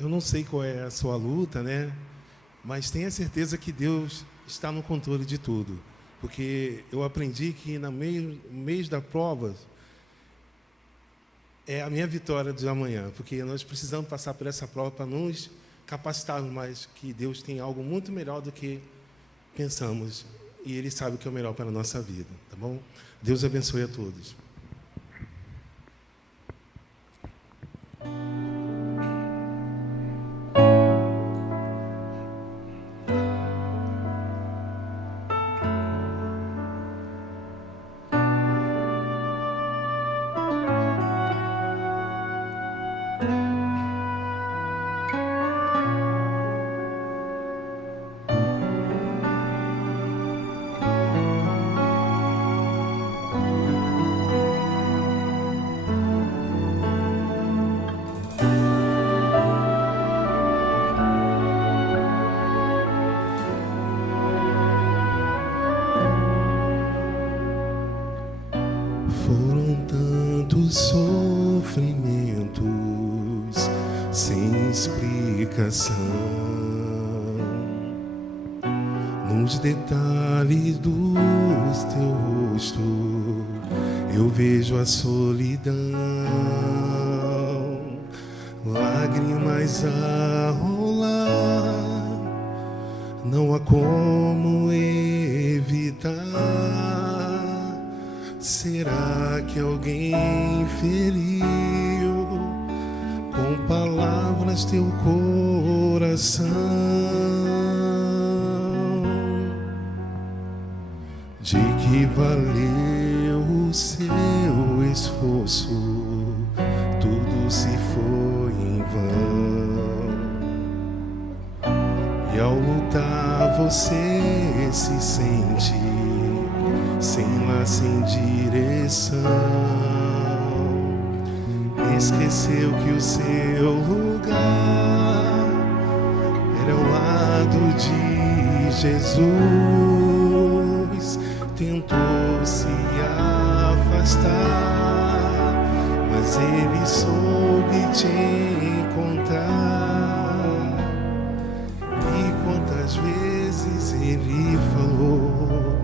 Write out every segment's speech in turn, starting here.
Eu não sei qual é a sua luta, né? Mas tenha certeza que Deus está no controle de tudo. Porque eu aprendi que no mês da prova é a minha vitória de amanhã. Porque nós precisamos passar por essa prova para nos capacitarmos mais, que Deus tem algo muito melhor do que pensamos. E Ele sabe o que é o melhor para a nossa vida, tá bom? Deus abençoe a todos. Foram tantos sofrimentos sem explicação, nos detalhes do teu rosto eu vejo a solidão, lágrimas a rolar, não há como evitar. Será que alguém feriu com palavras teu coração? De que valeu o seu esforço? Tudo se foi em vão. E ao lutar você se sente sem lá, sem direção. Esqueceu que o seu lugar era ao lado de Jesus. Tentou se afastar, mas Ele soube te encontrar. E quantas vezes Ele falou,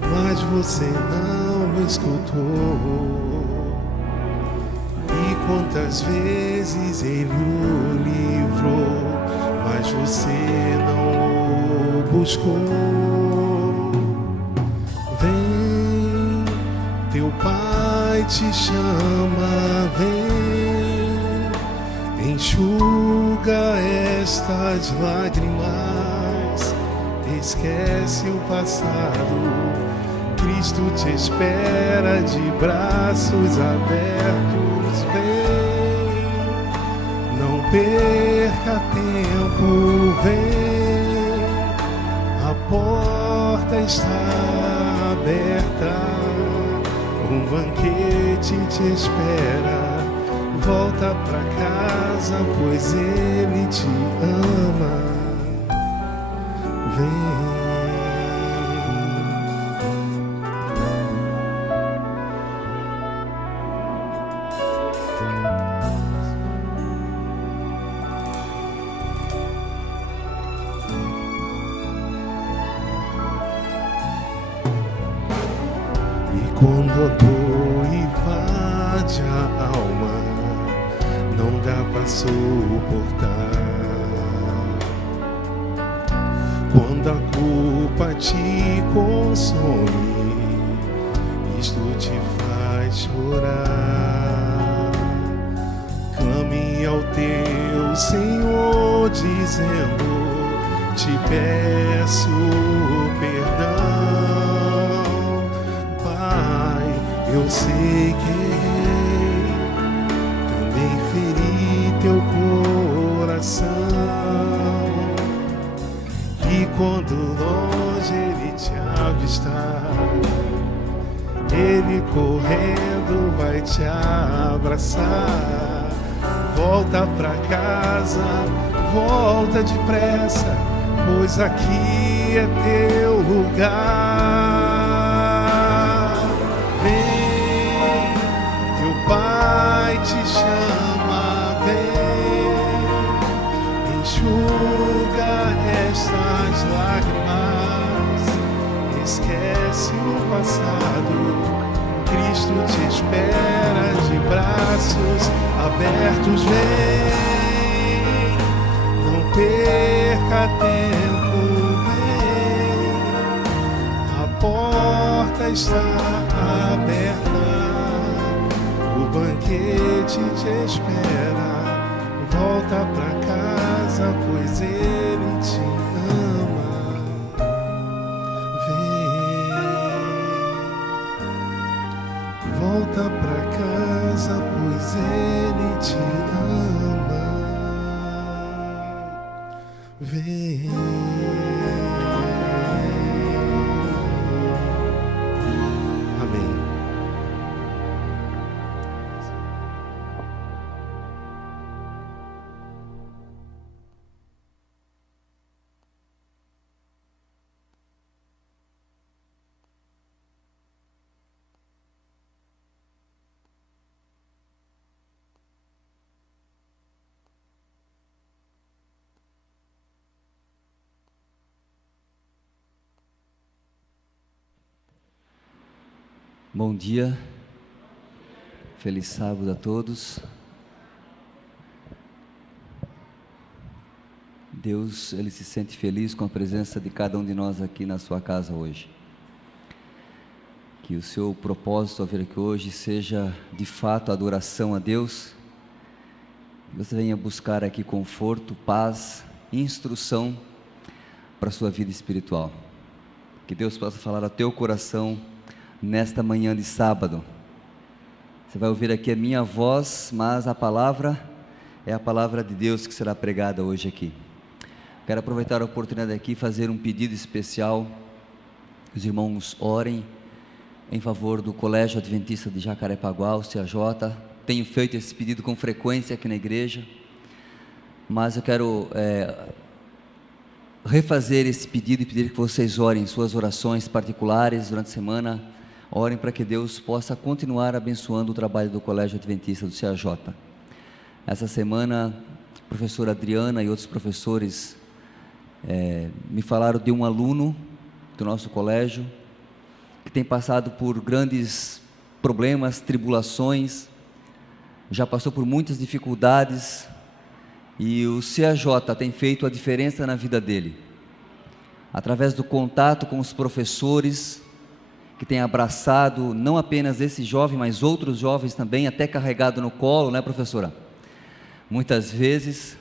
mas você não escutou. E quantas vezes Ele o livrou, mas você não o buscou. Vem, teu Pai te chama, vem, enxuga estas lágrimas, esquece o passado. Cristo te espera de braços abertos. Vem, não perca tempo, vem, a porta está aberta, um banquete te espera. Volta pra casa, pois Ele te ama. Vem. Quando a dor invade a alma, não dá pra suportar. Quando a culpa te consome, isto te faz chorar. Clame ao teu Senhor dizendo, te peço perdão. Eu sei que errei, também feri teu coração. E quando longe Ele te avistar, Ele correndo vai te abraçar. Volta pra casa, volta depressa, pois aqui é teu lugar. Pai te chama, vem, passado, Cristo te espera de braços abertos. Vem, não perca tempo, vem, a porta está aberta, o banquete te espera. Volta pra casa, pois Ele te ama. Vem, volta pra casa, pois Ele te ama. Vem. Amém. Bom dia, feliz sábado a todos. Deus, Ele se sente feliz com a presença de cada um de nós aqui na sua casa hoje. Que o seu propósito ao vir aqui hoje seja de fato a adoração a Deus. Que você venha buscar aqui conforto, paz, instrução para a sua vida espiritual. Que Deus possa falar ao teu coração nesta manhã de sábado. Você vai ouvir aqui a minha voz, mas a palavra é a palavra de Deus que será pregada hoje aqui. Quero aproveitar a oportunidade aqui e fazer um pedido especial. Os irmãos orem em favor do Colégio Adventista de Jacarepaguá, o CAJ. Tenho feito esse pedido com frequência aqui na igreja, mas eu quero refazer esse pedido e pedir que vocês orem suas orações particulares durante a semana. Orem para que Deus possa continuar abençoando o trabalho do Colégio Adventista do CAJ. Essa semana, a professora Adriana e outros professores me falaram de um aluno do nosso colégio que tem passado por grandes problemas, tribulações, já passou por muitas dificuldades, e o CAJ tem feito a diferença na vida dele, através do contato com os professores, que tem abraçado não apenas esse jovem, mas outros jovens também, até carregado no colo, né, professora? Muitas vezes,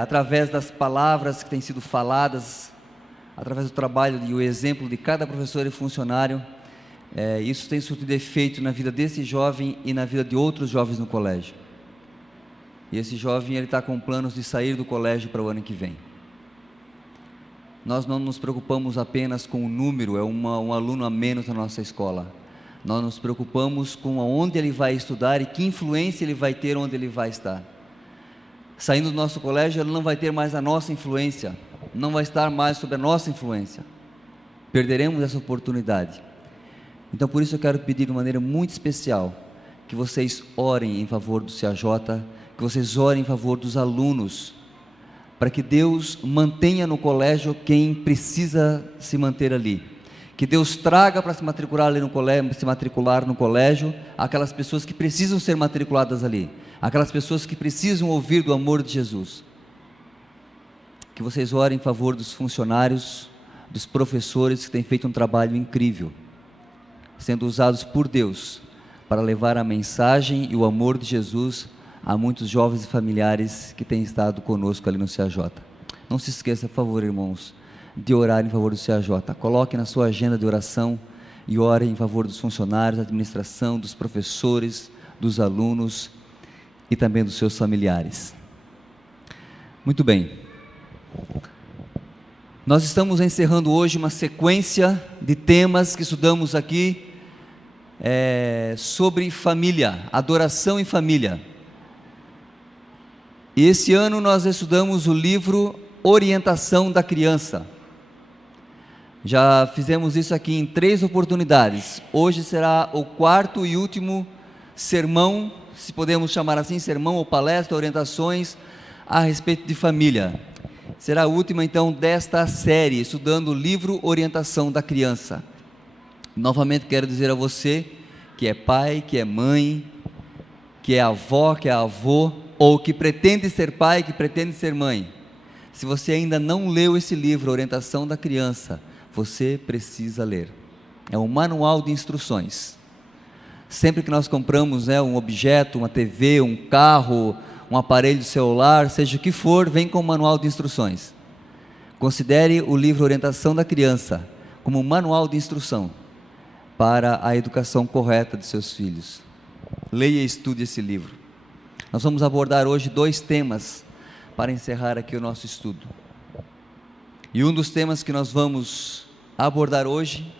através das palavras que têm sido faladas, através do trabalho e o exemplo de cada professor e funcionário, isso tem surtido efeito na vida desse jovem e na vida de outros jovens no colégio. E esse jovem, ele está com planos de sair do colégio para o ano que vem. Nós não nos preocupamos apenas com o número, um aluno a menos na nossa escola. Nós nos preocupamos com onde ele vai estudar e que influência ele vai ter onde ele vai estar. Saindo do nosso colégio, ele não vai ter mais a nossa influência, não vai estar mais sob a nossa influência. Perderemos essa oportunidade. Então, por isso eu quero pedir de maneira muito especial que vocês orem em favor do CAJ, que vocês orem em favor dos alunos, para que Deus mantenha no colégio quem precisa se manter ali, que Deus traga para se matricular no colégio, aquelas pessoas que precisam ser matriculadas ali, aquelas pessoas que precisam ouvir do amor de Jesus. Que vocês orem em favor dos funcionários, dos professores que têm feito um trabalho incrível, sendo usados por Deus para levar a mensagem e o amor de Jesus a muitos jovens e familiares que têm estado conosco ali no CAJ. Não se esqueça, por favor, irmãos, de orar em favor do CAJ. Coloque na sua agenda de oração e ore em favor dos funcionários, da administração, dos professores, dos alunos e também dos seus familiares. Muito bem. Nós estamos encerrando hoje uma sequência de temas que estudamos aqui sobre família, adoração em família. E esse ano nós estudamos o livro Orientação da Criança. Já fizemos isso aqui em 3 oportunidades. Hoje será o 4º e último sermão, se podemos chamar assim, sermão ou palestra, orientações a respeito de família. Será a última então desta série, estudando o livro Orientação da Criança. Novamente quero dizer a você que é pai, que é mãe, que é avó, que é avô, ou que pretende ser pai, que pretende ser mãe. Se você ainda não leu esse livro, Orientação da Criança, você precisa ler. É um manual de instruções. Sempre que nós compramos um objeto, uma TV, um carro, um aparelho celular, seja o que for, vem com um manual de instruções. Considere o livro Orientação da Criança como um manual de instrução para a educação correta de seus filhos. Leia e estude esse livro. Nós vamos abordar hoje 2 temas para encerrar aqui o nosso estudo. E um dos temas que nós vamos abordar hoje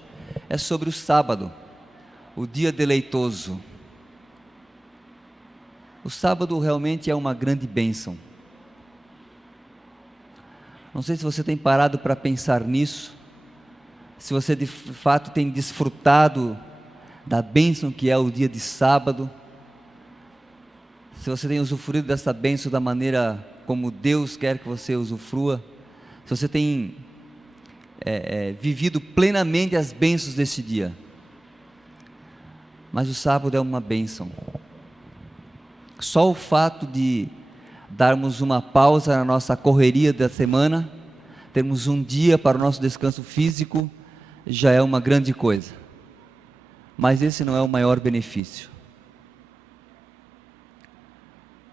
é sobre o sábado, o dia deleitoso. O sábado realmente é uma grande bênção. Não sei se você tem parado para pensar nisso, se você de fato tem desfrutado da bênção que é o dia de sábado, se você tem usufruído dessa bênção da maneira como Deus quer que você usufrua, se você tem vivido plenamente as bênçãos desse dia. Mas o sábado é uma bênção. Só o fato de darmos uma pausa na nossa correria da semana, termos um dia para o nosso descanso físico, já é uma grande coisa. Mas esse não é o maior benefício.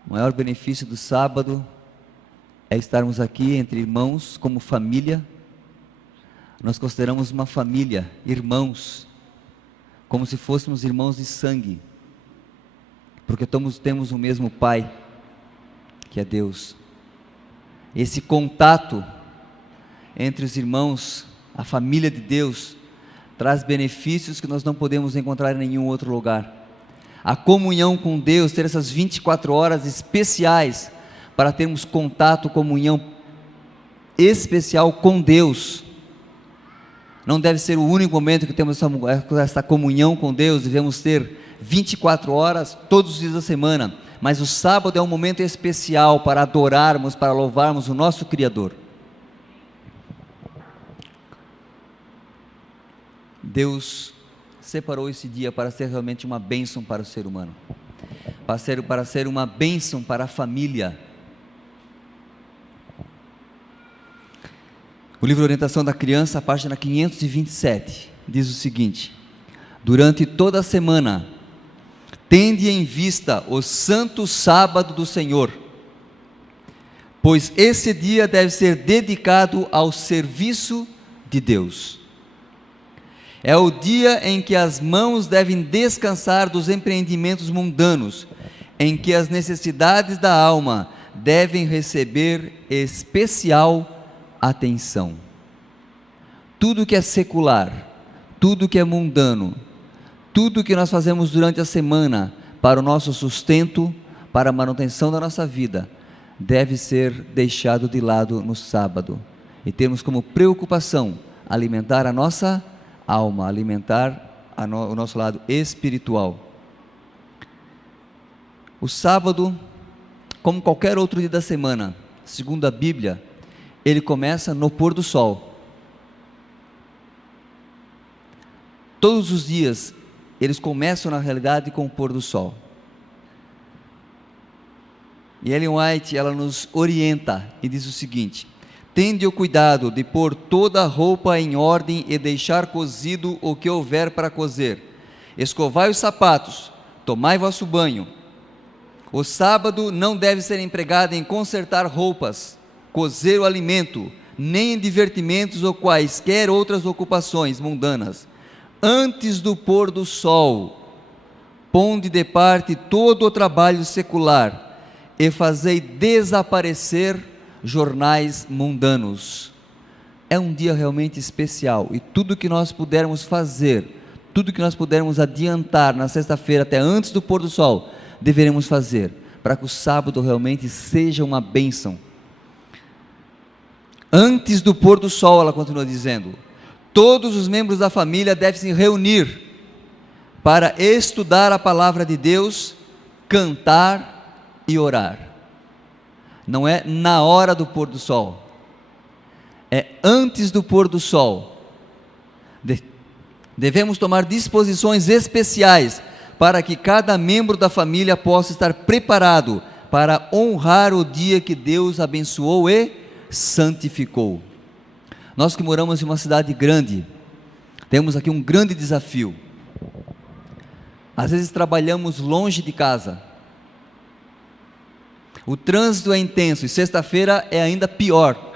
O maior benefício do sábado é estarmos aqui entre irmãos, como família. Nós consideramos uma família, irmãos, como se fôssemos irmãos de sangue, porque temos o mesmo Pai, que é Deus. Esse contato entre os irmãos, a família de Deus, traz benefícios que nós não podemos encontrar em nenhum outro lugar. A comunhão com Deus, ter essas 24 horas especiais para termos contato, comunhão especial com Deus. Não deve ser o único momento que temos essa comunhão com Deus. Devemos ter 24 horas todos os dias da semana, mas o sábado é um momento especial para adorarmos, para louvarmos o nosso Criador. Deus separou esse dia para ser realmente uma bênção para o ser humano, para ser uma bênção para a família. O livro Orientação da Criança, página 527, diz o seguinte: durante toda a semana, tende em vista o santo sábado do Senhor, pois esse dia deve ser dedicado ao serviço de Deus. É o dia em que as mãos devem descansar dos empreendimentos mundanos, em que as necessidades da alma devem receber especial atenção. Tudo que é secular, tudo que é mundano, tudo que nós fazemos durante a semana para o nosso sustento, para a manutenção da nossa vida, deve ser deixado de lado no sábado, e temos como preocupação alimentar a nossa alma, alimentar o nosso lado espiritual. O sábado, como qualquer outro dia da semana, segundo a Bíblia, ele começa no pôr do sol. Todos os dias, eles começam na realidade com o pôr do sol. E Ellen White, ela nos orienta e diz o seguinte: tende o cuidado de pôr toda a roupa em ordem e deixar cozido o que houver para cozer. Escovai os sapatos, tomai vosso banho. O sábado não deve ser empregado em consertar roupas, cozer o alimento, nem em divertimentos ou quaisquer outras ocupações mundanas. Antes do pôr do sol, ponde de parte todo o trabalho secular e fazei desaparecer jornais mundanos. É um dia realmente especial, e tudo que nós pudermos fazer, tudo que nós pudermos adiantar na sexta-feira até antes do pôr do sol, deveremos fazer, para que o sábado realmente seja uma bênção. Antes do pôr do sol, ela continua dizendo, todos os membros da família devem se reunir para estudar a palavra de Deus, cantar e orar. Não é na hora do pôr do sol, é antes do pôr do sol. Devemos tomar disposições especiais para que cada membro da família possa estar preparado para honrar o dia que Deus abençoou e santificou. Nós que moramos em uma cidade grande, temos aqui um grande desafio. Às vezes trabalhamos longe de casa, o trânsito é intenso e sexta-feira é ainda pior.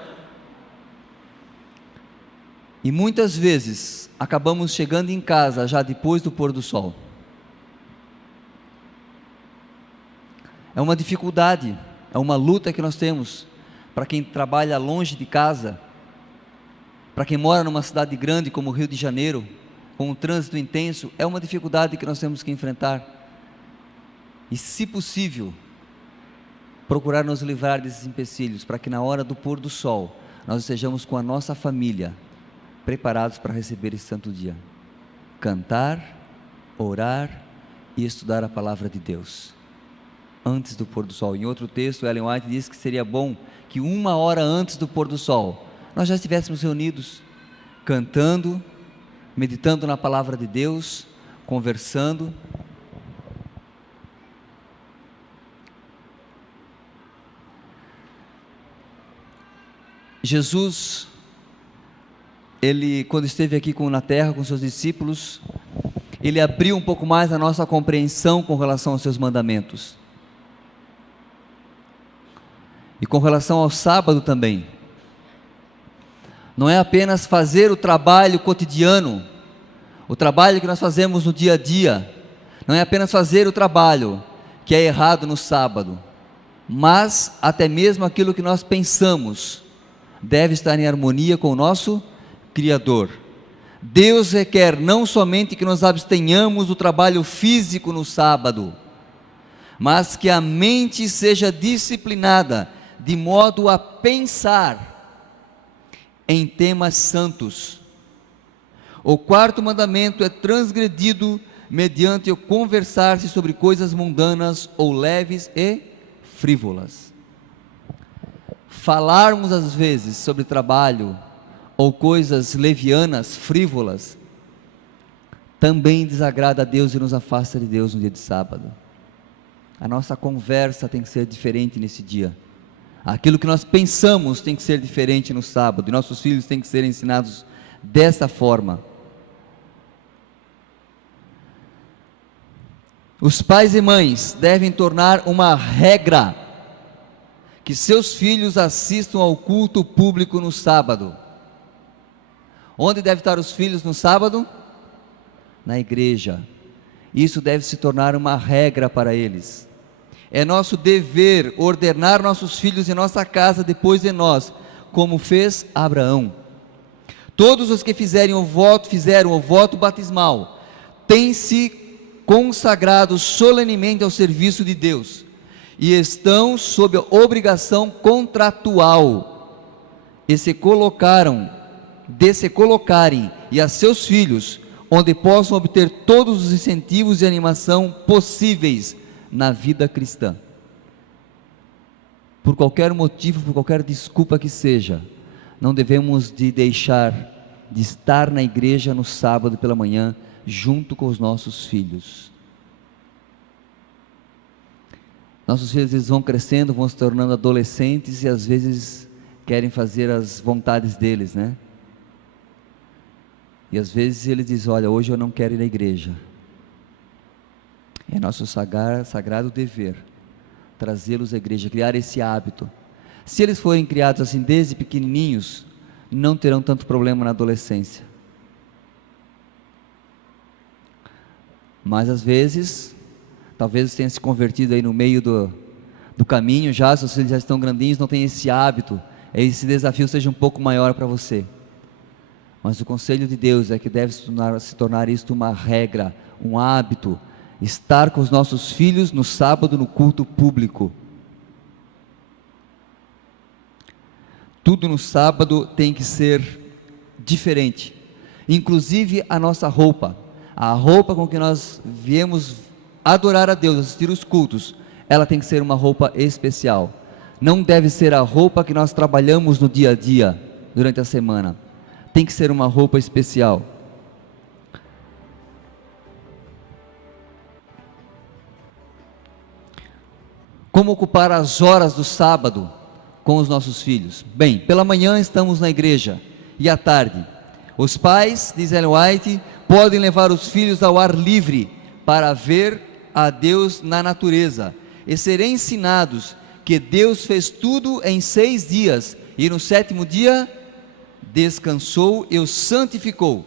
E muitas vezes acabamos chegando em casa já depois do pôr do sol. É uma dificuldade, é uma luta que nós temos para quem trabalha longe de casa, para quem mora numa cidade grande como o Rio de Janeiro, com um trânsito intenso, é uma dificuldade que nós temos que enfrentar. E, se possível, procurar nos livrar desses empecilhos, para que na hora do pôr do sol, nós estejamos com a nossa família, preparados para receber esse santo dia. Cantar, orar e estudar a palavra de Deus, antes do pôr do sol. Em outro texto, Ellen White diz que seria bom que 1 hora antes do pôr do sol, nós já estivéssemos reunidos, cantando, meditando na palavra de Deus, conversando. Jesus, ele, quando esteve aqui na terra com seus discípulos, ele abriu um pouco mais a nossa compreensão com relação aos seus mandamentos. E com relação ao sábado também. Não é apenas fazer o trabalho cotidiano, o trabalho que nós fazemos no dia a dia, não é apenas fazer o trabalho que é errado no sábado, mas até mesmo aquilo que nós pensamos deve estar em harmonia com o nosso Criador. Deus requer não somente que nos abstenhamos do trabalho físico no sábado, mas que a mente seja disciplinada de modo a pensar em temas santos. O 4º mandamento é transgredido mediante o conversar-se sobre coisas mundanas ou leves e frívolas. Falarmos às vezes sobre trabalho ou coisas levianas, frívolas, também desagrada a Deus e nos afasta de Deus no dia de sábado. A nossa conversa tem que ser diferente nesse dia. Aquilo que nós pensamos tem que ser diferente no sábado, e nossos filhos têm que ser ensinados dessa forma. Os pais e mães devem tornar uma regra que seus filhos assistam ao culto público no sábado. Onde devem estar os filhos no sábado? Na igreja. Isso deve se tornar uma regra para eles. É nosso dever ordenar nossos filhos em nossa casa depois de nós, como fez Abraão. Todos os que fizeram o voto batismal, têm se consagrado solenemente ao serviço de Deus, e estão sob a obrigação contratual, de se colocarem e a seus filhos, onde possam obter todos os incentivos e animação possíveis na vida cristã. Por qualquer motivo, por qualquer desculpa que seja, não devemos de deixar de estar na igreja no sábado pela manhã, junto com os nossos filhos. Nossos filhos, eles vão crescendo, vão se tornando adolescentes e às vezes querem fazer as vontades deles, né? E às vezes eles dizem: olha, hoje eu não quero ir na igreja. É nosso sagrado dever trazê-los à igreja, criar esse hábito. Se eles forem criados assim desde pequenininhos, não terão tanto problema na adolescência. Mas às vezes, talvez tenha se convertido aí no meio do caminho já, se vocês já estão grandinhos, não tem esse hábito, esse desafio seja um pouco maior para você. Mas o conselho de Deus é que deve se tornar isto uma regra, um hábito, estar com os nossos filhos no sábado no culto público. Tudo no sábado tem que ser diferente, inclusive a nossa roupa. A roupa com que nós viemos adorar a Deus, assistir os cultos, ela tem que ser uma roupa especial. Não deve ser a roupa que nós trabalhamos no dia a dia, durante a semana. Tem que ser uma roupa especial. Como ocupar as horas do sábado com os nossos filhos? Bem, pela manhã estamos na igreja e à tarde os pais, diz Ellen White, podem levar os filhos ao ar livre para ver a Deus na natureza e serem ensinados que Deus fez tudo em 6 dias e no 7º dia descansou e o santificou,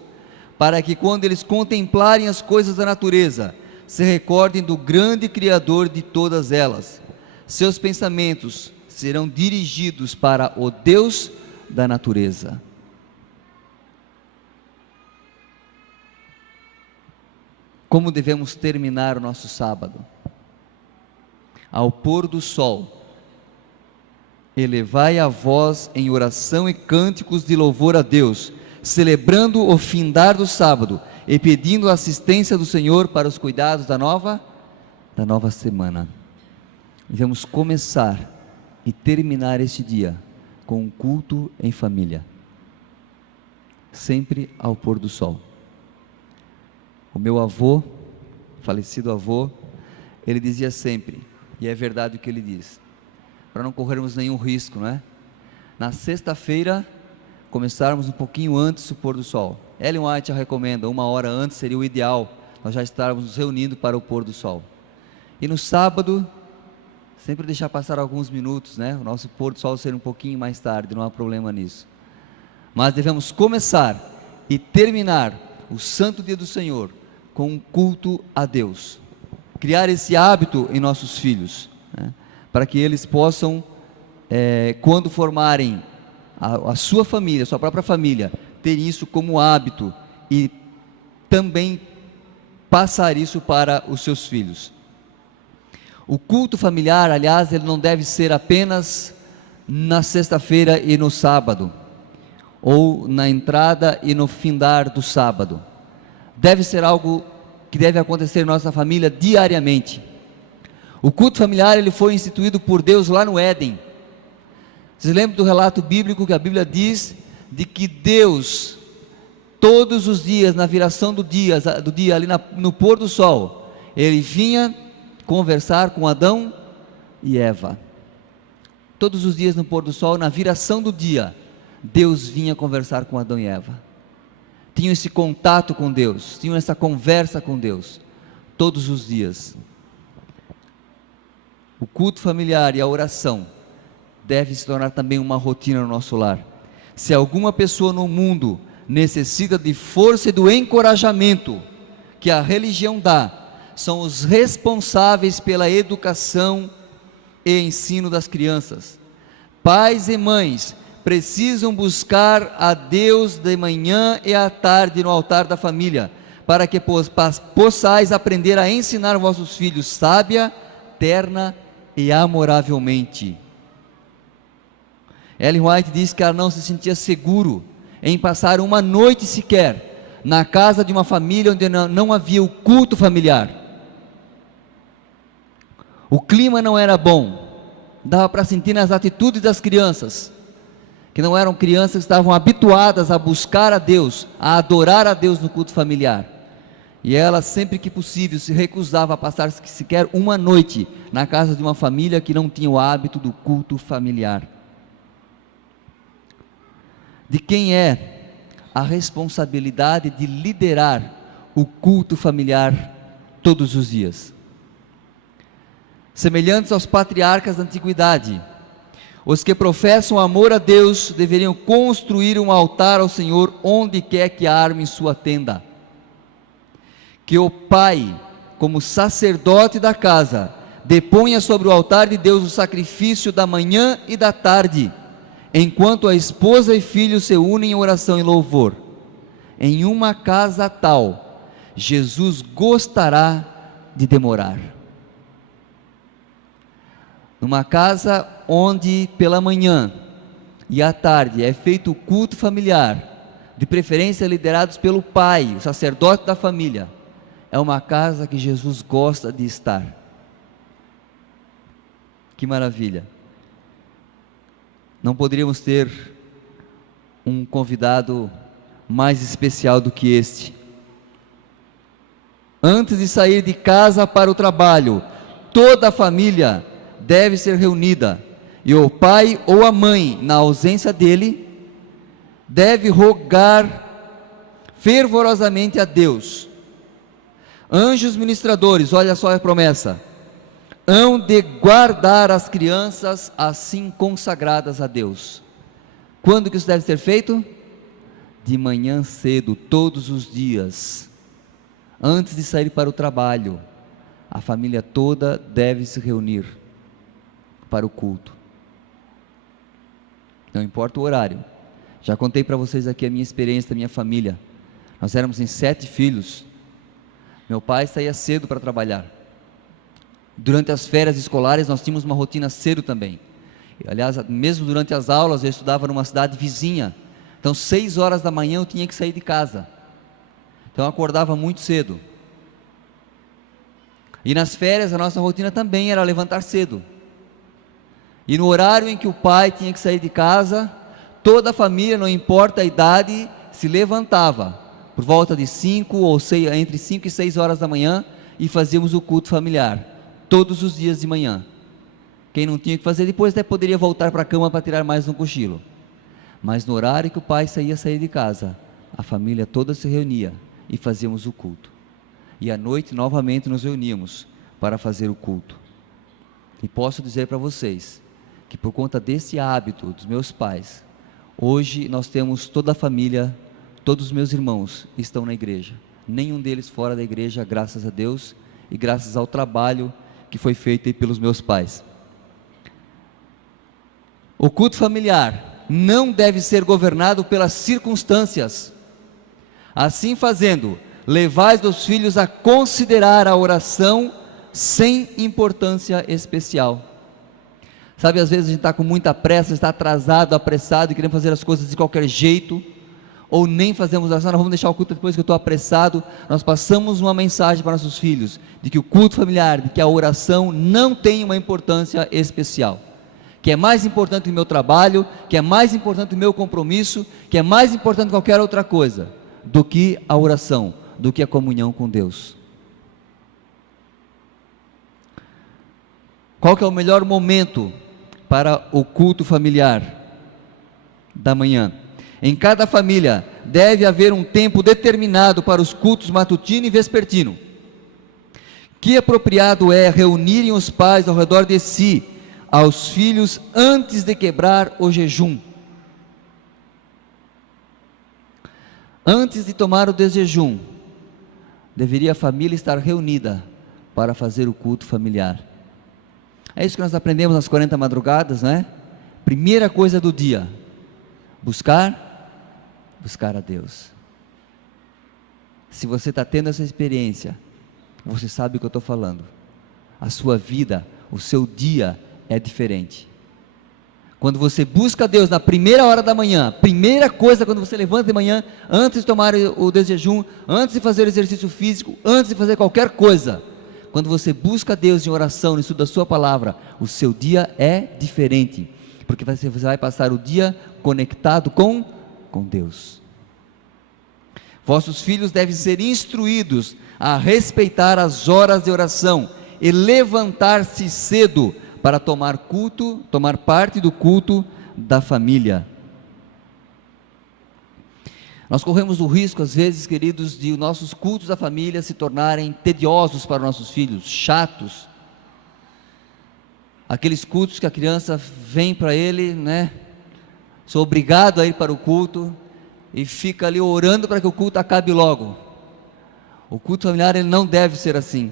para que quando eles contemplarem as coisas da natureza, se recordem do grande Criador de todas elas. Seus pensamentos serão dirigidos para o Deus da natureza. Como devemos terminar o nosso sábado? Ao pôr do sol, elevai a voz em oração e cânticos de louvor a Deus, celebrando o findar do sábado e pedindo a assistência do Senhor para os cuidados da nova semana. Devemos começar e terminar este dia com um culto em família, sempre ao pôr do sol. O meu avô, falecido avô, ele dizia sempre, e é verdade o que ele diz, para não corrermos nenhum risco, não é? Na sexta-feira, começarmos um pouquinho antes do pôr do sol. Ellen White recomenda, 1 hora antes seria o ideal, nós já estarmos nos reunindo para o pôr do sol. E no sábado, sempre deixar passar alguns minutos, né? O nosso pôr do sol ser um pouquinho mais tarde, não há problema nisso. Mas devemos começar e terminar o santo dia do Senhor com um culto a Deus, criar esse hábito em nossos filhos, né? Para que eles possam, quando formarem a sua família, a sua própria família, ter isso como hábito e também passar isso para os seus filhos. O culto familiar, aliás, ele não deve ser apenas na sexta-feira e no sábado, ou na entrada e no findar do sábado. Deve ser algo que deve acontecer em nossa família diariamente. O culto familiar, ele foi instituído por Deus lá no Éden. Vocês lembram do relato bíblico que a Bíblia diz de que Deus, todos os dias, na viração do dia ali no pôr do sol, ele vinha conversar com Adão e Eva. Todos os dias no pôr do sol, na viração do dia, Deus vinha conversar com Adão e Eva. Tinham esse contato com Deus, tinham essa conversa com Deus, todos os dias. O culto familiar e a oração deve se tornar também uma rotina no nosso lar. Se alguma pessoa no mundo necessita de força e do encorajamento que a religião dá, são os responsáveis pela educação e ensino das crianças. Pais e mães precisam buscar a Deus de manhã e à tarde no altar da família, para que possais aprender a ensinar vossos filhos sábia, terna e amoravelmente. Ellen White diz que ela não se sentia seguro em passar uma noite sequer na casa de uma família onde não havia o culto familiar. O clima não era bom, dava para sentir nas atitudes das crianças, que não eram crianças que estavam habituadas a buscar a Deus, a adorar a Deus no culto familiar. E ela, sempre que possível, se recusava a passar sequer uma noite na casa de uma família que não tinha o hábito do culto familiar. De quem é a responsabilidade de liderar o culto familiar todos os dias? Semelhantes aos patriarcas da antiguidade, os que professam amor a Deus deveriam construir um altar ao Senhor onde quer que armem sua tenda. Que o pai, como sacerdote da casa, deponha sobre o altar de Deus o sacrifício da manhã e da tarde, enquanto a esposa e filhos se unem em oração e louvor. Em uma casa tal, Jesus gostará de demorar. Numa casa onde pela manhã e à tarde é feito o culto familiar, de preferência liderados pelo pai, o sacerdote da família, é uma casa que Jesus gosta de estar. Que maravilha! Não poderíamos ter um convidado mais especial do que este. Antes de sair de casa para o trabalho, toda a família deve ser reunida, e o pai ou a mãe, na ausência dele, deve rogar fervorosamente a Deus. Anjos ministradores, olha só a promessa, hão de guardar as crianças assim consagradas a Deus. Quando que isso deve ser feito? De manhã cedo, todos os dias, antes de sair para o trabalho, a família toda deve se reunir para o culto. Não importa o horário. Já contei para vocês aqui a minha experiência da minha família. Nós éramos em 7 filhos. Meu pai saía cedo para trabalhar. Durante as férias escolares nós tínhamos uma rotina cedo também. Aliás, mesmo durante as aulas eu estudava numa cidade vizinha. Então 6 horas da manhã eu tinha que sair de casa. Então eu acordava muito cedo. E nas férias a nossa rotina também era levantar cedo. E no horário em que o pai tinha que sair de casa, toda a família, não importa a idade, se levantava por volta de 5 ou 6, entre 5 e 6 horas da manhã, e fazíamos o culto familiar todos os dias de manhã. Quem não tinha que fazer depois até poderia voltar para a cama para tirar mais um cochilo. Mas no horário que o pai sair de casa, a família toda se reunia e fazíamos o culto. E à noite novamente nos reuníamos para fazer o culto. E posso dizer para vocês que por conta desse hábito dos meus pais, hoje nós temos toda a família, todos os meus irmãos estão na igreja. Nenhum deles fora da igreja, graças a Deus e graças ao trabalho que foi feito aí pelos meus pais. O culto familiar não deve ser governado pelas circunstâncias. Assim fazendo, levais os filhos a considerar a oração sem importância especial. Sabe, às vezes a gente está com muita pressa, está atrasado, apressado e queremos fazer as coisas de qualquer jeito, ou nem fazemos oração, nós vamos deixar o culto depois que eu estou apressado. Nós passamos uma mensagem para nossos filhos, de que o culto familiar, de que a oração não tem uma importância especial, que é mais importante que o meu trabalho, que é mais importante que o meu compromisso, que é mais importante que qualquer outra coisa, do que a oração, do que a comunhão com Deus. Qual que é o melhor momento para o culto familiar da manhã? Em cada família deve haver um tempo determinado para os cultos matutino e vespertino. Que apropriado é reunirem os pais ao redor de si, aos filhos, antes de quebrar o jejum. Antes de tomar o desjejum, deveria a família estar reunida para fazer o culto familiar. É isso que nós aprendemos nas 40 madrugadas, né? Primeira coisa do dia, buscar a Deus. Se você está tendo essa experiência, você sabe o que eu estou falando. A sua vida, o seu dia é diferente. Quando você busca Deus na primeira hora da manhã, primeira coisa quando você levanta de manhã, antes de tomar o desjejum, antes de fazer o exercício físico, antes de fazer qualquer coisa, quando você busca Deus em oração, no estudo da sua palavra, o seu dia é diferente, porque você vai passar o dia conectado com Deus. Vossos filhos devem ser instruídos a respeitar as horas de oração e levantar-se cedo para tomar parte do culto da família. Nós corremos o risco, às vezes, queridos, de nossos cultos da família se tornarem tediosos para nossos filhos, chatos. Aqueles cultos que a criança vem para ele, né? Sou obrigado a ir para o culto e fica ali orando para que o culto acabe logo. O culto familiar, ele não deve ser assim.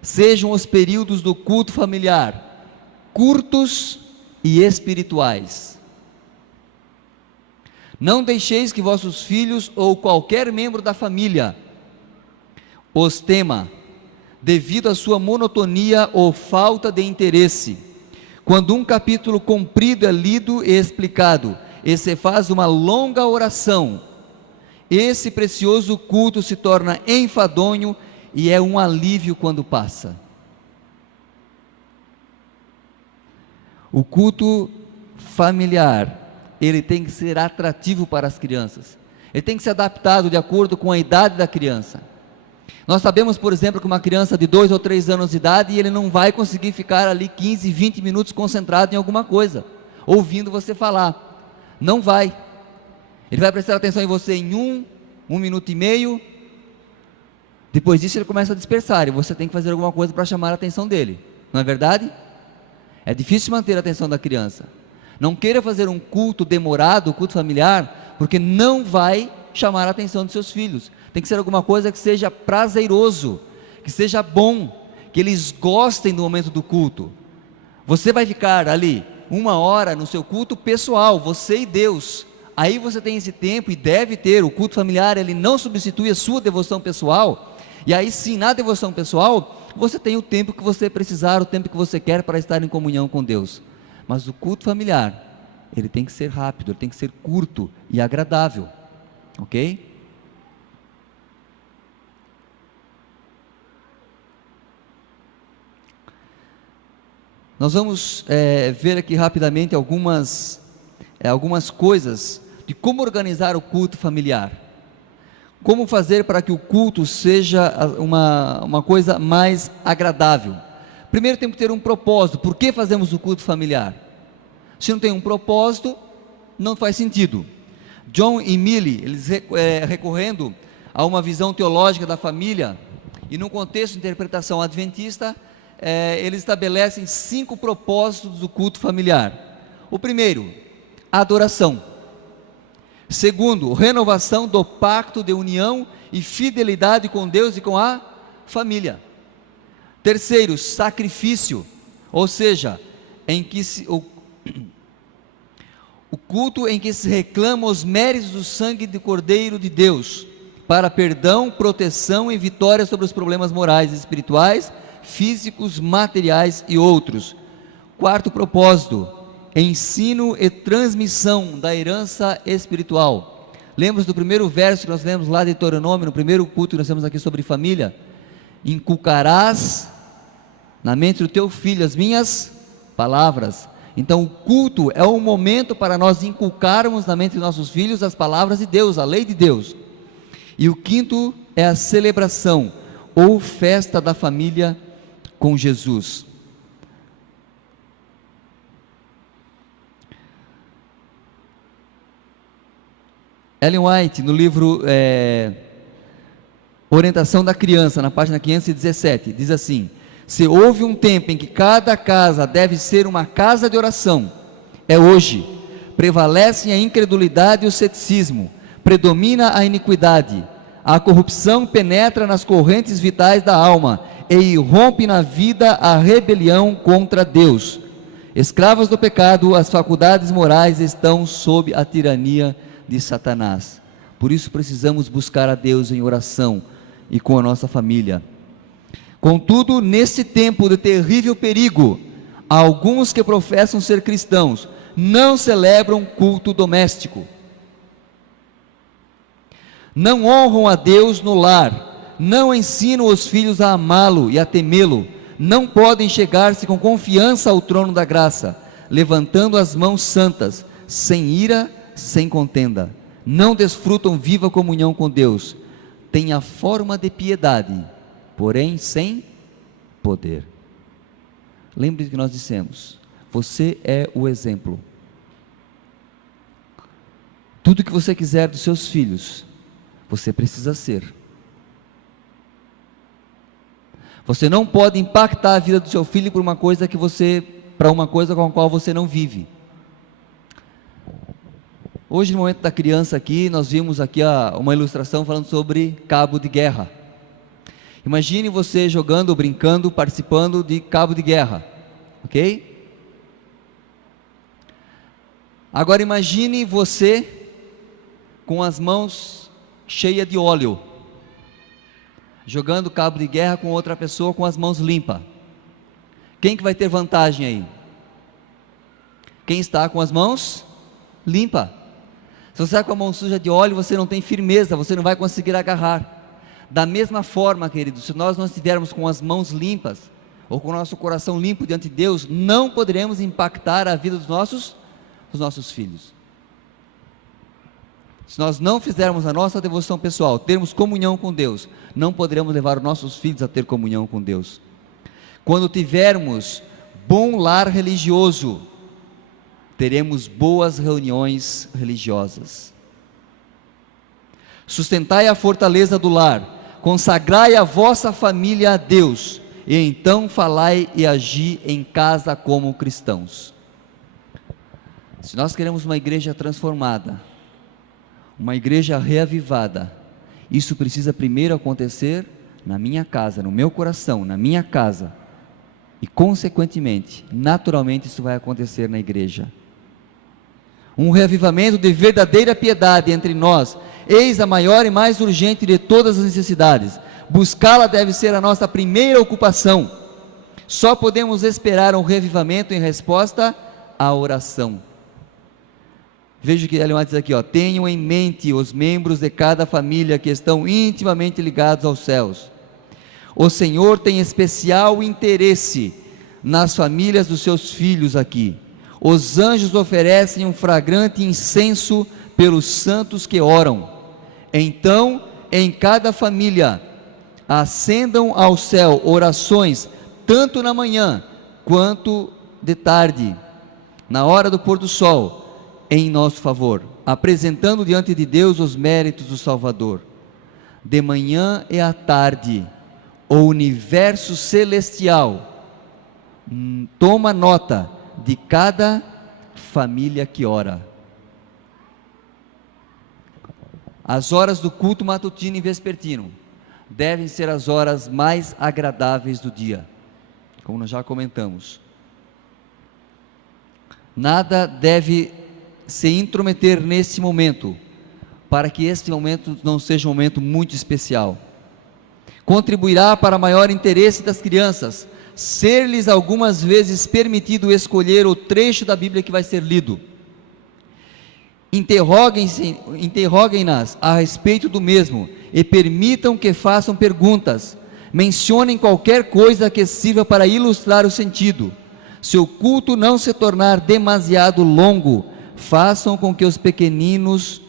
Sejam os períodos do culto familiar curtos e espirituais. Não deixeis que vossos filhos ou qualquer membro da família os tema, devido à sua monotonia ou falta de interesse. Quando um capítulo comprido é lido e explicado, e se faz uma longa oração, esse precioso culto se torna enfadonho e é um alívio quando passa. O culto familiar, ele tem que ser atrativo para as crianças, ele tem que ser adaptado de acordo com a idade da criança. Nós sabemos, por exemplo, que uma criança de 2 ou 3 anos de idade, ele não vai conseguir ficar ali 15, 20 minutos concentrado em alguma coisa, ouvindo você falar. Não vai. Ele vai prestar atenção em você em 1 minuto e meio. Depois disso ele começa a dispersar, e você tem que fazer alguma coisa para chamar a atenção dele. Não é verdade? É difícil manter a atenção da criança. Não queira fazer um culto demorado, culto familiar, porque não vai chamar a atenção dos seus filhos. Tem que ser alguma coisa que seja prazeroso, que seja bom, que eles gostem do momento do culto. Você vai ficar ali 1 hora no seu culto pessoal, você e Deus. Aí você tem esse tempo, e deve ter. O culto familiar, ele não substitui a sua devoção pessoal. E aí sim, na devoção pessoal, você tem o tempo que você precisar, o tempo que você quer para estar em comunhão com Deus. Mas o culto familiar, ele tem que ser rápido, ele tem que ser curto e agradável. Ok? Nós vamos ver aqui rapidamente algumas coisas de como organizar o culto familiar. Como fazer para que o culto seja uma coisa mais agradável. Primeiro tem que ter um propósito. Por que fazemos o culto familiar? Se não tem um propósito, não faz sentido. John e Millie, eles recorrendo a uma visão teológica da família, e num contexto de interpretação adventista, eles estabelecem 5 propósitos do culto familiar. O primeiro, adoração. Segundo, renovação do pacto de união e fidelidade com Deus e com a família. Terceiro, sacrifício, ou seja, o culto em que se reclama os méritos do sangue do Cordeiro de Deus, para perdão, proteção e vitória sobre os problemas morais e espirituais, físicos, materiais e outros. Quarto propósito, ensino e transmissão da herança espiritual. Lembra do primeiro verso que nós lemos lá de Deuteronômio, no primeiro culto que nós temos aqui sobre família? Inculcarás na mente do teu filho as minhas palavras. Então o culto é um momento para nós inculcarmos na mente dos nossos filhos as palavras de Deus, a lei de Deus. E o quinto é a celebração ou festa da família com Jesus. Ellen White, no livro Orientação da Criança, na página 517, diz assim: se houve um tempo em que cada casa deve ser uma casa de oração, é hoje. Prevalecem a incredulidade e o ceticismo, predomina a iniquidade, a corrupção penetra nas correntes vitais da alma e irrompe na vida a rebelião contra Deus. Escravos do pecado, as faculdades morais estão sob a tirania de Satanás. Por isso precisamos buscar a Deus em oração e com a nossa família. Contudo, nesse tempo de terrível perigo, alguns que professam ser cristãos não celebram culto doméstico, não honram a Deus no lar, não ensinam os filhos a amá-lo e a temê-lo, não podem chegar-se com confiança ao trono da graça, levantando as mãos santas, sem ira, sem contenda, não desfrutam viva comunhão com Deus, têm a forma de piedade, porém sem poder. Lembre do que nós dissemos, você é o exemplo. Tudo que você quiser dos seus filhos, você precisa ser. Você não pode impactar a vida do seu filho para uma coisa com a qual você não vive. Hoje, no momento da criança aqui, nós vimos aqui uma ilustração falando sobre cabo de guerra. Imagine você jogando, brincando, participando de cabo de guerra, ok? Agora imagine você com as mãos cheias de óleo, jogando cabo de guerra com outra pessoa com as mãos limpas. Quem que vai ter vantagem aí? Quem está com as mãos limpas. Se você está com a mão suja de óleo, você não tem firmeza, você não vai conseguir agarrar. Da mesma forma, queridos, se nós não estivermos com as mãos limpas, ou com o nosso coração limpo diante de Deus, não poderemos impactar a vida dos nossos filhos. Se nós não fizermos a nossa devoção pessoal, termos comunhão com Deus, não poderemos levar os nossos filhos a ter comunhão com Deus. Quando tivermos bom lar religioso, teremos boas reuniões religiosas. Sustentai a fortaleza do lar, consagrai a vossa família a Deus, e então falai e agi em casa como cristãos. Se nós queremos uma igreja transformada, uma igreja reavivada, isso precisa primeiro acontecer na minha casa, no meu coração, na minha casa, e consequentemente, naturalmente isso vai acontecer na igreja. Um reavivamento de verdadeira piedade entre nós, eis a maior e mais urgente de todas as necessidades. Buscá-la deve ser a nossa primeira ocupação. Só podemos esperar um reavivamento em resposta à oração. Veja o que Ellen White diz aqui, tenham em mente os membros de cada família que estão intimamente ligados aos céus. O Senhor tem especial interesse nas famílias dos seus filhos aqui. Os anjos oferecem um fragrante incenso pelos santos que oram. Então, em cada família, acendam ao céu orações, tanto na manhã quanto de tarde, na hora do pôr do sol, em nosso favor, apresentando diante de Deus os méritos do Salvador. De manhã e à tarde, o universo celestial toma nota de cada família que ora. As horas do culto matutino e vespertino devem ser as horas mais agradáveis do dia, como nós já comentamos. Nada deve se intrometer nesse momento, para que este momento não seja um momento muito especial. Contribuirá para maior interesse das crianças, ser-lhes algumas vezes permitido escolher o trecho da Bíblia que vai ser lido. Interroguem-nas a respeito do mesmo, e permitam que façam perguntas. Mencionem qualquer coisa que sirva para ilustrar o sentido. Se o culto não se tornar demasiado longo, façam com que os pequeninos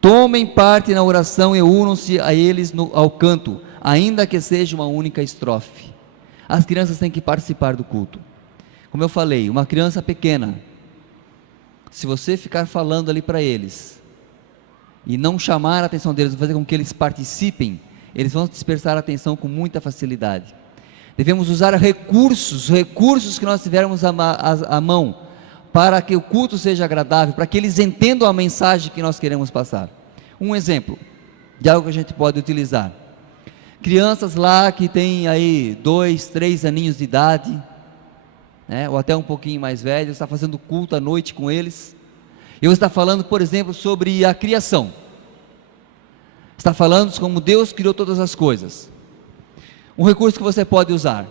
tomem parte na oração e unam-se a eles ao canto, ainda que seja uma única estrofe. As crianças têm que participar do culto. Como eu falei, uma criança pequena, se você ficar falando ali para eles, e não chamar a atenção deles, fazer com que eles participem, eles vão dispersar a atenção com muita facilidade. Devemos usar recursos que nós tivermos à mão, para que o culto seja agradável, para que eles entendam a mensagem que nós queremos passar. Um exemplo de algo que a gente pode utilizar: crianças lá que têm aí 2, 3 aninhos de idade, ou até um pouquinho mais velhos, está fazendo culto à noite com eles, e você está falando, por exemplo, sobre a criação, está falando como Deus criou todas as coisas. Um recurso que você pode usar,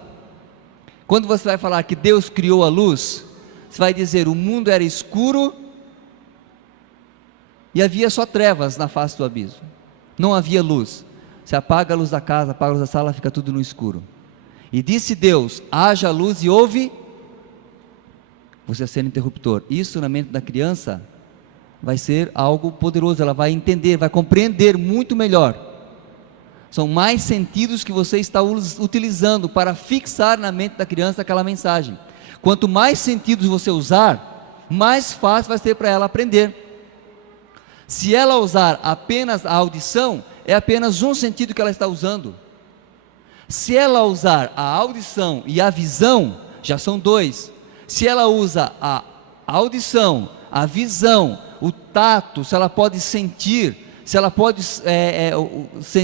quando você vai falar que Deus criou a luz, você vai dizer: o mundo era escuro e havia só trevas na face do abismo, não havia luz. Você apaga a luz da casa, apaga a luz da sala, fica tudo no escuro. E disse Deus: haja luz, e houve. Você acende o interruptor. Isso na mente da criança vai ser algo poderoso, ela vai entender, vai compreender muito melhor. São mais sentidos que você está utilizando para fixar na mente da criança aquela mensagem. Quanto mais sentidos você usar, mais fácil vai ser para ela aprender. Se ela usar apenas a audição, é apenas um sentido que ela está usando. Se ela usar a audição e a visão, já são 2. Se ela usa a audição, a visão, o tato, se ela pode sentir, se ela pode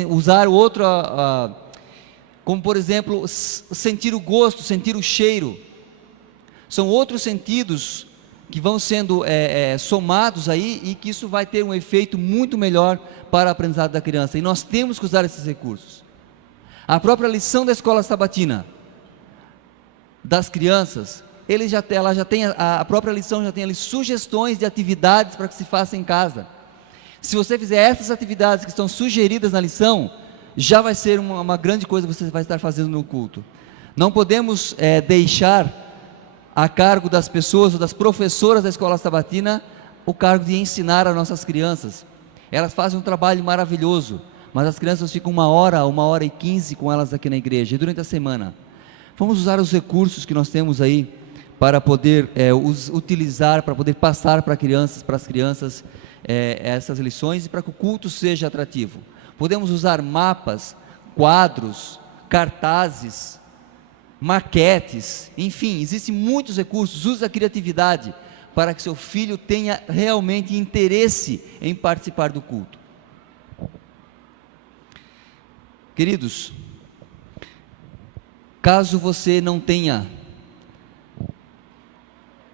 usar o outro, como por exemplo, sentir o gosto, sentir o cheiro, são outros sentidos que vão sendo somados aí, e que isso vai ter um efeito muito melhor para a aprendizado da criança, e nós temos que usar esses recursos. A própria lição da escola sabatina das crianças, ela já tem, a própria lição já tem ali sugestões de atividades para que se faça em casa. Se você fizer essas atividades que estão sugeridas na lição, já vai ser uma grande coisa que você vai estar fazendo no culto. Não podemos deixar a cargo das pessoas ou das professoras da escola sabatina o cargo de ensinar as nossas crianças. Elas fazem um trabalho maravilhoso, mas as crianças ficam 1h e 15 com elas aqui na igreja, e durante a semana. Vamos usar os recursos que nós temos aí, para poder utilizar, para poder passar para as crianças essas lições, e para que o culto seja atrativo. Podemos usar mapas, quadros, cartazes, maquetes, enfim, existem muitos recursos. Use a criatividade para que seu filho tenha realmente interesse em participar do culto. Queridos, caso você não tenha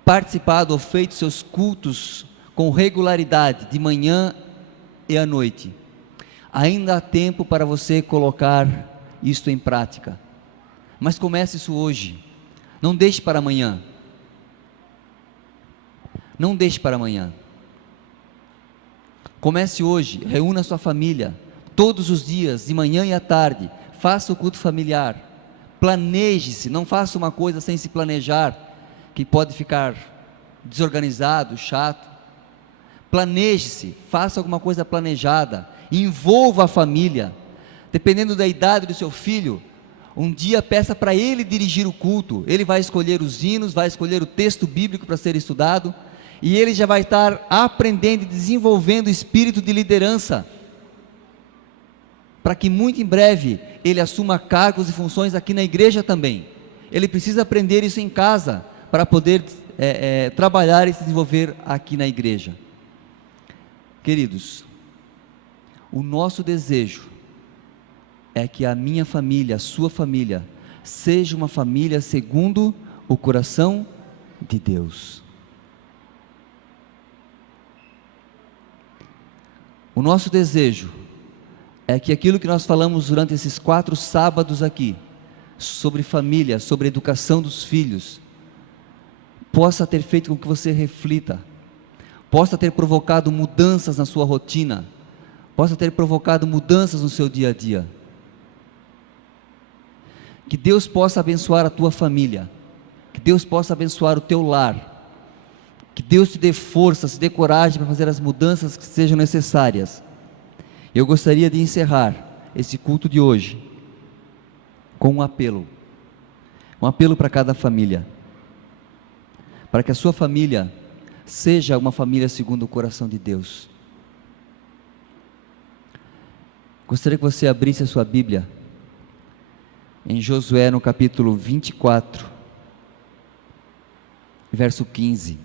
participado ou feito seus cultos com regularidade, de manhã e à noite, ainda há tempo para você colocar isto em prática. Mas comece isso hoje. Não deixe para amanhã. Não deixe para amanhã. Comece hoje. Reúna a sua família todos os dias, de manhã e à tarde. Faça o culto familiar. Planeje-se. Não faça uma coisa sem se planejar, que pode ficar desorganizado, chato. Planeje-se. Faça alguma coisa planejada. Envolva a família. Dependendo da idade do seu filho, um dia peça para ele dirigir o culto. Ele vai escolher os hinos, vai escolher o texto bíblico para ser estudado, e ele já vai estar aprendendo e desenvolvendo o espírito de liderança, para que muito em breve ele assuma cargos e funções aqui na igreja também. Ele precisa aprender isso em casa, para poder trabalhar e se desenvolver aqui na igreja. Queridos, o nosso desejo é que a minha família, a sua família, seja uma família segundo o coração de Deus. O nosso desejo é que aquilo que nós falamos durante esses 4 sábados aqui, sobre família, sobre educação dos filhos, possa ter feito com que você reflita, possa ter provocado mudanças na sua rotina, possa ter provocado mudanças no seu dia a dia. Que Deus possa abençoar a tua família, que Deus possa abençoar o teu lar, que Deus te dê força, te dê coragem para fazer as mudanças que sejam necessárias. Eu gostaria de encerrar esse culto de hoje com um apelo para cada família, para que a sua família seja uma família segundo o coração de Deus. Gostaria que você abrisse a sua Bíblia em Josué, no capítulo 24, verso 15.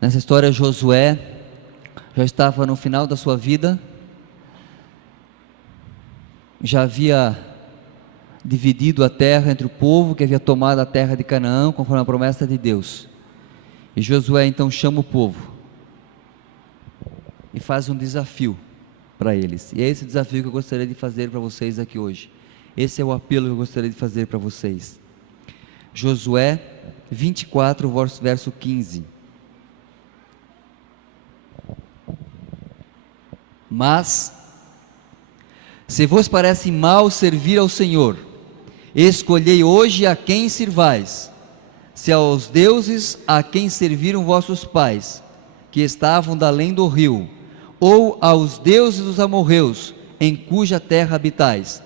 Nessa história, Josué já estava no final da sua vida, já havia dividido a terra entre o povo que havia tomado a terra de Canaã, conforme a promessa de Deus. E Josué então chama o povo e faz um desafio para eles, e é esse desafio que eu gostaria de fazer para vocês aqui hoje. Esse é o apelo que eu gostaria de fazer para vocês. Josué 24, verso 15. Mas, se vos parece mal servir ao Senhor, escolhei hoje a quem sirvais, se aos deuses a quem serviram vossos pais, que estavam da além do rio, ou aos deuses dos amorreus, em cuja terra habitais.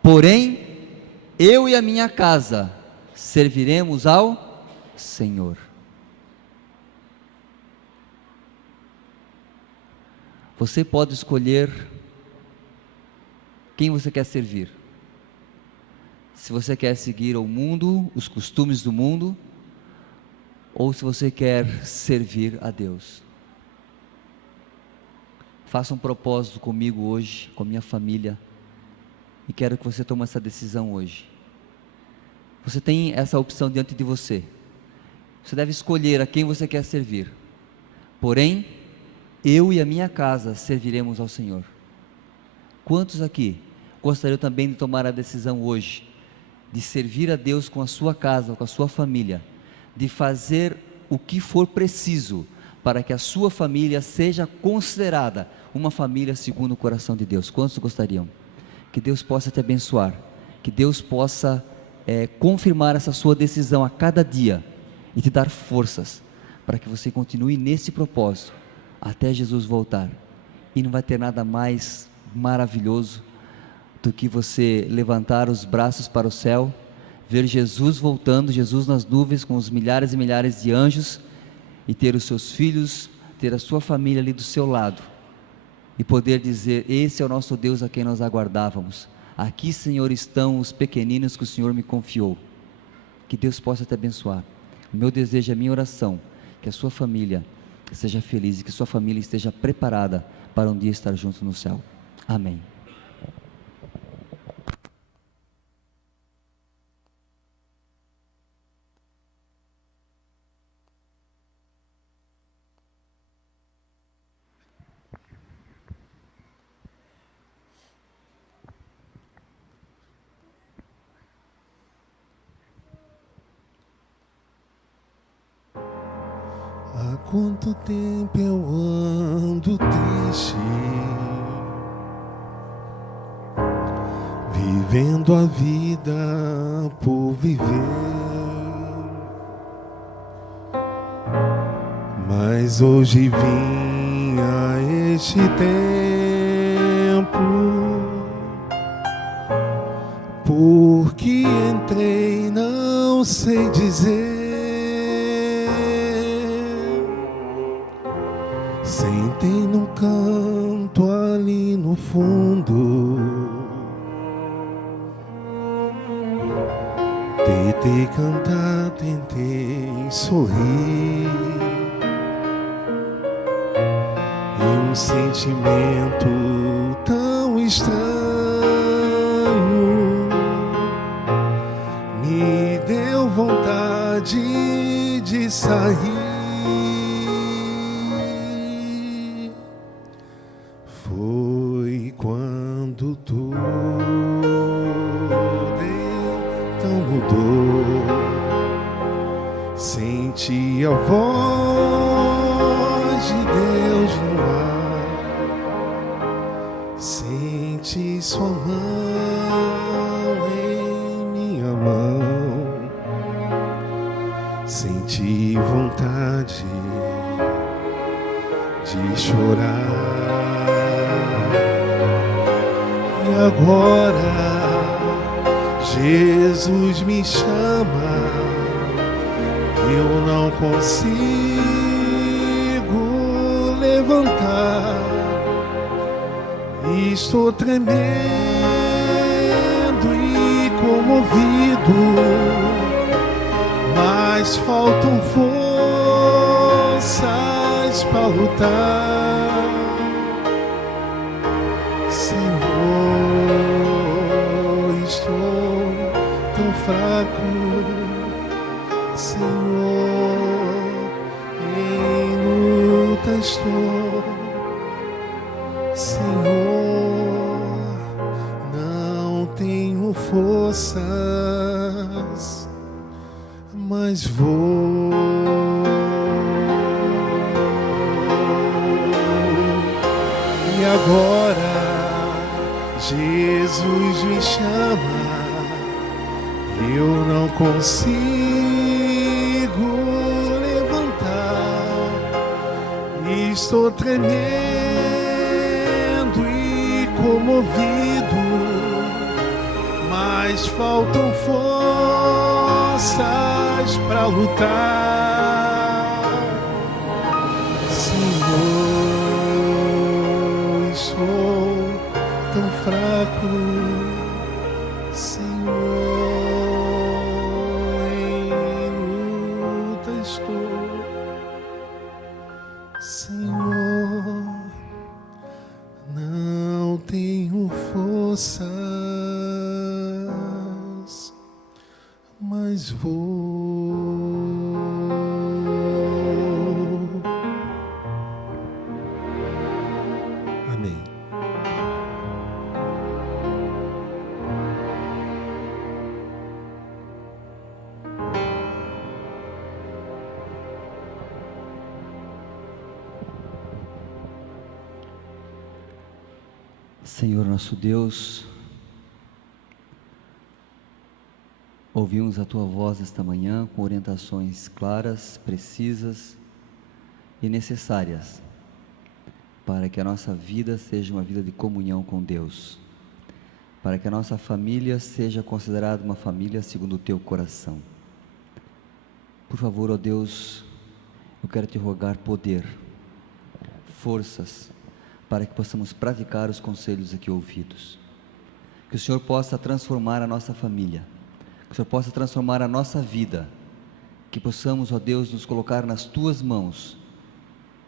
Porém, eu e a minha casa serviremos ao Senhor. Você pode escolher quem você quer servir. Se você quer seguir o mundo, os costumes do mundo, ou se você quer servir a Deus. Faça um propósito comigo hoje, com a minha família, e quero que você tome essa decisão hoje. Você tem essa opção diante de você. Você deve escolher a quem você quer servir. Porém, eu e a minha casa serviremos ao Senhor. Quantos aqui gostariam também de tomar a decisão hoje, de servir a Deus com a sua casa, com a sua família, de fazer o que for preciso para que a sua família seja considerada uma família segundo o coração de Deus? Quantos gostariam? Que Deus possa te abençoar, que Deus possa confirmar essa sua decisão a cada dia e te dar forças para que você continue nesse propósito até Jesus voltar. E não vai ter nada mais maravilhoso do que você levantar os braços para o céu, ver Jesus voltando, Jesus nas nuvens com os milhares e milhares de anjos, e ter os seus filhos, ter a sua família ali do seu lado, e poder dizer: esse é o nosso Deus a quem nós aguardávamos. Aqui, Senhor, estão os pequeninos que o Senhor me confiou. Que Deus possa te abençoar. O meu desejo, a minha oração, que a sua família seja feliz e que sua família esteja preparada para um dia estar junto no céu. Amém. Há quanto tempo eu ando triste, vivendo a vida por viver, mas hoje vim a este tempo, porque entrei, não sei dizer. Sentei num canto ali no fundo, tentei cantar, tentei sorrir, e um sentimento tão estranho me deu vontade de sair. Foi quando tudo então mudou. Senti a voz de Deus no ar. Senti sua mão em minha mão. Senti vontade de chorar. E agora Jesus me chama, eu não consigo levantar, estou tremendo e comovido, mas faltam forças para lutar. Senhor, estou tão fraco, Senhor, em luta estou, Senhor, não tenho forças, mas vou. E agora Jesus me chama, eu não consigo levantar, estou tremendo e comovido, mas faltam forças para lutar. Senhor, estou tão fraco, Senhor, em luta estou, Senhor, não tenho forças, mas vou. Amém. Senhor nosso Deus, ouvimos a Tua voz esta manhã com orientações claras, precisas, e necessárias para que a nossa vida seja uma vida de comunhão com Deus, para que a nossa família seja considerada uma família segundo o teu coração. Por favor, ó Deus, eu quero te rogar poder, forças, para que possamos praticar os conselhos aqui ouvidos. Que o Senhor possa transformar a nossa família, que o Senhor possa transformar a nossa vida, que possamos, ó Deus, nos colocar nas tuas mãos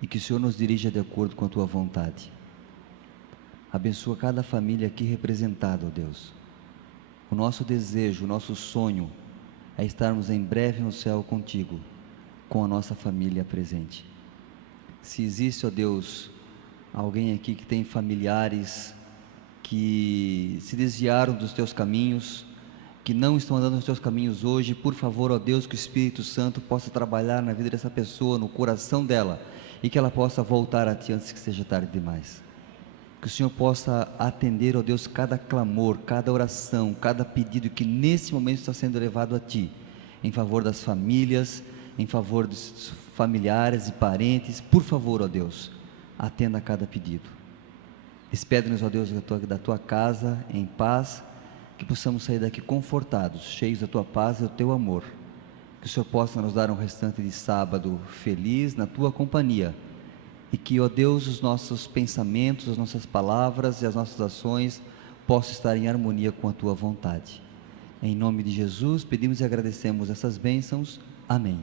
e que o Senhor nos dirija de acordo com a tua vontade. Abençoa cada família aqui representada, ó Deus. O nosso desejo, o nosso sonho é estarmos em breve no céu contigo, com a nossa família presente. Se existe, ó Deus, alguém aqui que tem familiares que se desviaram dos teus caminhos, que não estão andando nos teus caminhos hoje, por favor, ó Deus, que o Espírito Santo possa trabalhar na vida dessa pessoa, no coração dela, e que ela possa voltar a ti antes que seja tarde demais. Que o Senhor possa atender, ó Deus, cada clamor, cada oração, cada pedido que nesse momento está sendo levado a ti, em favor das famílias, em favor dos familiares e parentes. Por favor, ó Deus, atenda a cada pedido. Despede-nos, ó Deus, da tua casa em paz, que possamos sair daqui confortados, cheios da tua paz e do teu amor. Que o Senhor possa nos dar um restante de sábado feliz na tua companhia, e que, ó Deus, os nossos pensamentos, as nossas palavras e as nossas ações possam estar em harmonia com a tua vontade. Em nome de Jesus, pedimos e agradecemos essas bênçãos. Amém.